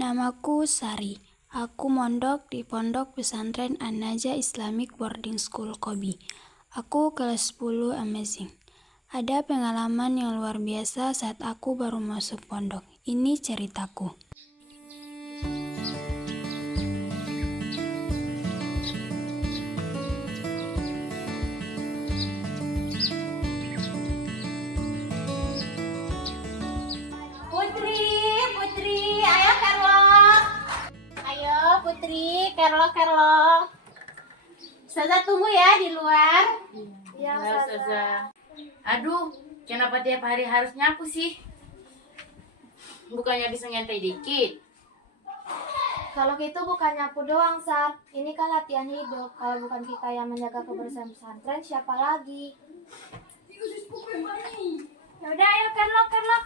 Namaku Sari. Aku mondok di Pondok Pesantren An-Najah Islamic Boarding School Kobi. Aku kelas 10 Amazing. Ada pengalaman yang luar biasa saat aku baru masuk pondok. Ini ceritaku. Putri, ayo kerlong. Ayo Putri, kerlong. Ustazah tunggu ya di luar. Iya, Ustazah. Aduh, kenapa tiap hari harus nyapu sih? Bukannya bisa nyantai dikit? Kalau gitu bukan nyapu doang, Sar. Ini kan latihan hidup. Kalau bukan kita yang menjaga kebersihan pesantren, siapa lagi? Yaudah, ayo kerlong.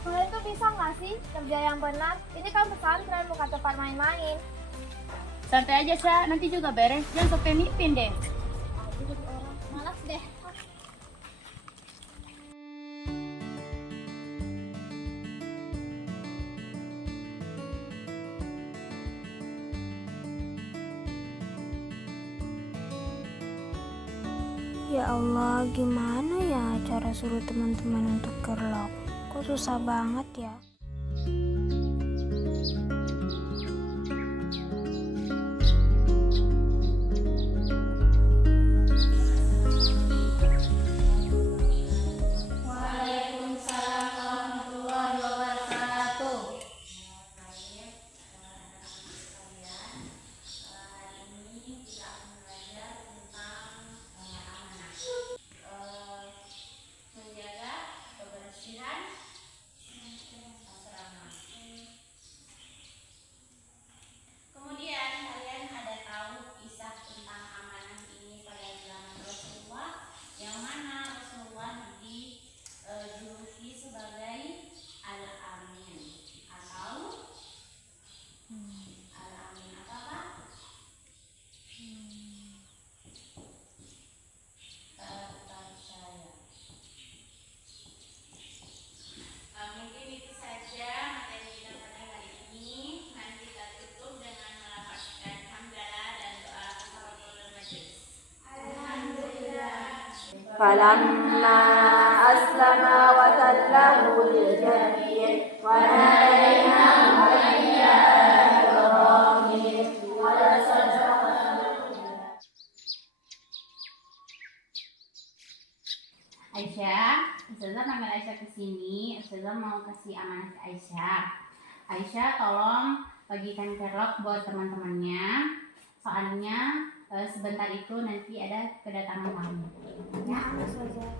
Kalian tuh bisa nggak sih kerja yang benar? Ini kan pesantren, bukan tempat main-main. Santai aja, Sa. Nanti juga beres. Jangan sok pemimpin deh. Malas deh. Ya Allah, gimana ya cara suruh teman-teman untuk kerlok? Kok susah banget ya? Waalaikumsalam warahmatullahi wabarakatuh. Menjaga kebersihan asrama. Kemudian kalian ada tahu kisah tentang amanah ini pada zaman Rasulullah, yang mana Rasulullah dijuluki sebagai Al-Amin atau Al-Amin apa Pak? Terpercaya. Mungkin itu saja materi kita pada hari ini. Nanti kita tutup dengan melafazkan hamdalah dan doa kafaratul majelis. فلما أسلم وتله للجبين وناديناه أن يا إبراهيم قد صدقت. Aisyah, Ustazah panggil Aisyah ke sini. Ustazah mau kasih amanah ke Aisyah. Aisyah, tolong bagikan kerlok buat teman-temannya. Soalnya sebentar itu nanti ada kedatangan tamu. Ya, Ustazah.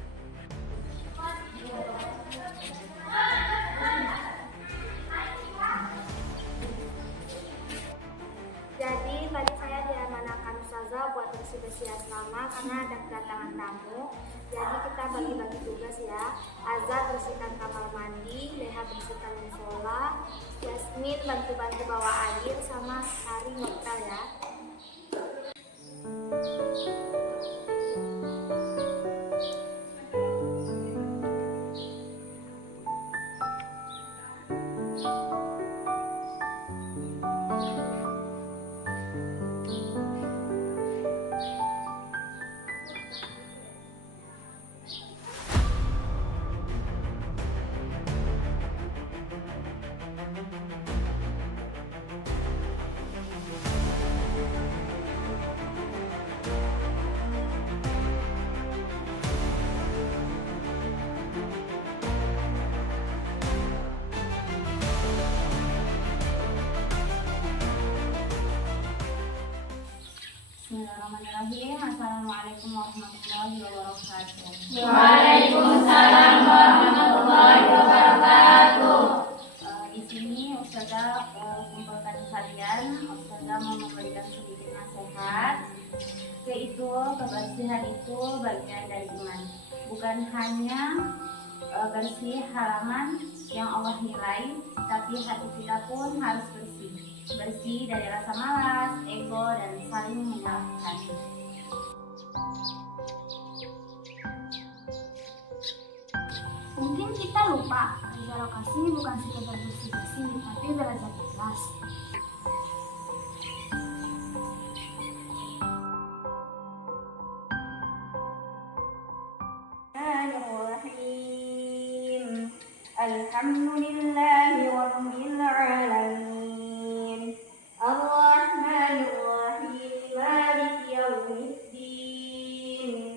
Jadi tadi saya diamanahkan Ustazah buat bersih-bersih asrama karena ada kedatangan tamu. Jadi kita bagi-bagi tugas ya. Azhar bersihkan kamar mandi, Leha bersihkan musola, Yasmin bantu-bantu bawa air, sama Sari ngepel ya. Bismillahirrahmanirrahim. Assalamualaikum warahmatullahi wabarakatuh. Waalaikumsalam warahmatullahi wabarakatuh. Di sini Ustazah kumpulkan sekalian, Ustazah mau memberikan sedikit nasihat, yaitu kebersihan itu bagian dari iman. Bukan hanya bersih halaman yang Allah nilai, tapi hati kita pun harus bersih. Bersih dari rasa malas, ego, dan saling menyalahkan. Mungkin kita lupa, kerja lokasi bukan sekedar bersih-bersih, tapi belajar ikhlas. Alhamdulillahi Rabbil Alamin Ar-Rahmanir-Rahim Maliki Yawmiddin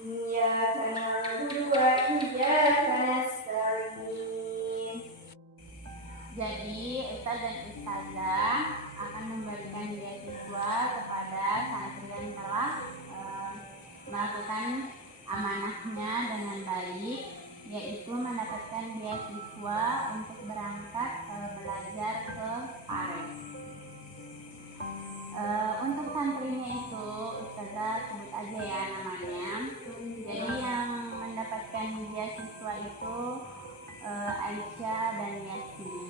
Iyyaka na'budu wa iyyaka nasta'in. Jadi, Ustaz dan Ustazah akan memberikan beasiswa kepada santri yang telah melakukan amanahnya dengan baik, yaitu mendapatkan beasiswa untuk berangkat belajar ke Paris. Untuk santrinya itu Ustazah sebut aja ya namanya. Jadi yang mendapatkan beasiswa itu Aisyah dan Yasmin.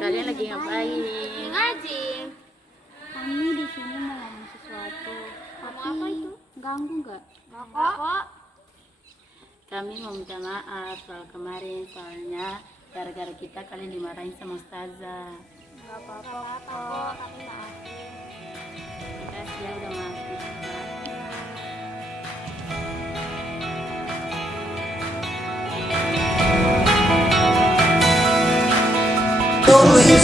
Kalian lagi ngapain? Ngaji. Kami di sini mau ngomong sesuatu. Tapi ganggu nggak? Kok? Kami mau minta maaf soal kemarin, soalnya gara-gara kita kalian dimarahin sama Ustazah. Gak apa-apa kok, kami maafin. Makasih ya udah maafin.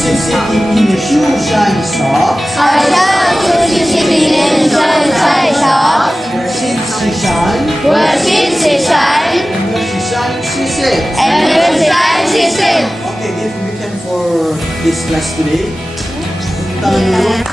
Dine shoe shine socks. Where she shine. And where she sits. Okay, give me hand for this class today. Tangan dulu.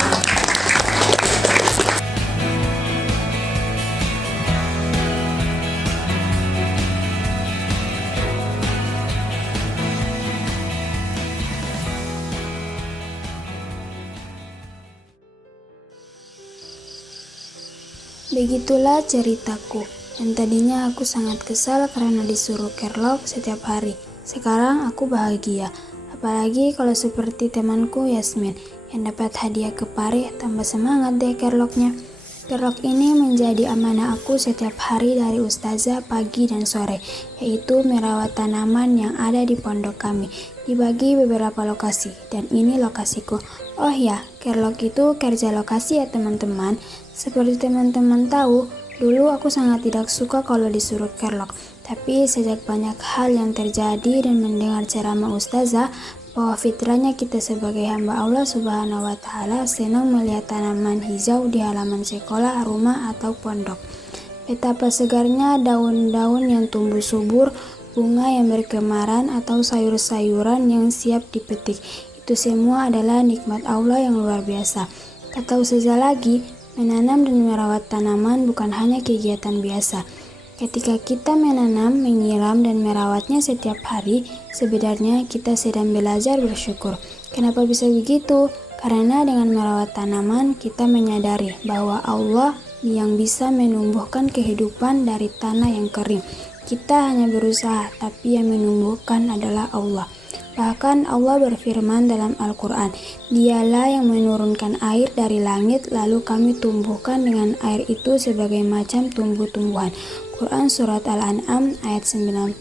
Begitulah ceritaku. Dan tadinya aku sangat kesal karena disuruh kerlok setiap hari. Sekarang aku bahagia. Apalagi kalau seperti temanku Yasmin yang dapat hadiah ke Paris, tambah semangat deh kerloknya. Kerlok ini menjadi amanah aku setiap hari dari Ustazah pagi dan sore, yaitu merawat tanaman yang ada di pondok kami. Dibagi beberapa lokasi, dan ini lokasiku. Oh ya, kerlok itu kerja lokasi ya teman-teman. Seperti teman-teman tahu, dulu aku sangat tidak suka kalau disuruh kerlok. Tapi sejak banyak hal yang terjadi dan mendengar ceramah Ustazah, bahwa fitrahnya kita sebagai hamba Allah Subhanahu wa Ta'ala senang melihat tanaman hijau di halaman sekolah, rumah, atau pondok. Betapa segarnya daun-daun yang tumbuh subur, bunga yang berkemaran, atau sayur-sayuran yang siap dipetik. Itu semua adalah nikmat Allah yang luar biasa. Kata Ustazah lagi, menanam dan merawat tanaman bukan hanya kegiatan biasa. Ketika kita menanam, menyiram, dan merawatnya setiap hari, sebenarnya kita sedang belajar bersyukur. Kenapa bisa begitu? Karena dengan merawat tanaman, kita menyadari bahwa Allah yang bisa menumbuhkan kehidupan dari tanah yang kering. Kita hanya berusaha, tapi yang menumbuhkan adalah Allah. Bahkan Allah berfirman dalam Al-Quran, Dialah yang menurunkan air dari langit, lalu kami tumbuhkan dengan air itu sebagai macam tumbuh-tumbuhan. Quran Surat Al-An'am ayat 99.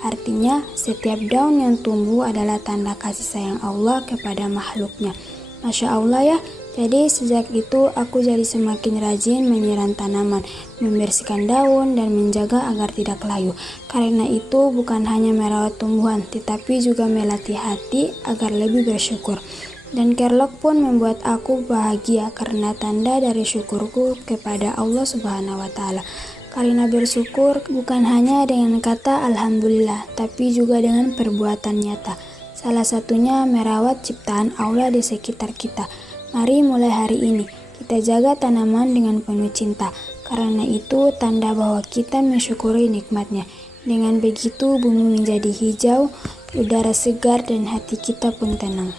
Artinya, setiap daun yang tumbuh adalah tanda kasih sayang Allah kepada makhluknya. Masya Allah ya. Jadi sejak itu aku jadi semakin rajin menyiram tanaman, membersihkan daun, dan menjaga agar tidak layu. Karena itu bukan hanya merawat tumbuhan, tetapi juga melatih hati agar lebih bersyukur. Dan kerlok pun membuat aku bahagia karena tanda dari syukurku kepada Allah Subhanahu wa Ta'ala. Karena bersyukur bukan hanya dengan kata Alhamdulillah, tapi juga dengan perbuatan nyata. Salah satunya merawat ciptaan Allah di sekitar kita. Mari mulai hari ini kita jaga tanaman dengan penuh cinta, karena itu tanda bahwa kita mensyukuri nikmatnya. Dengan begitu bumi menjadi hijau, udara segar dan hati kita pun tenang.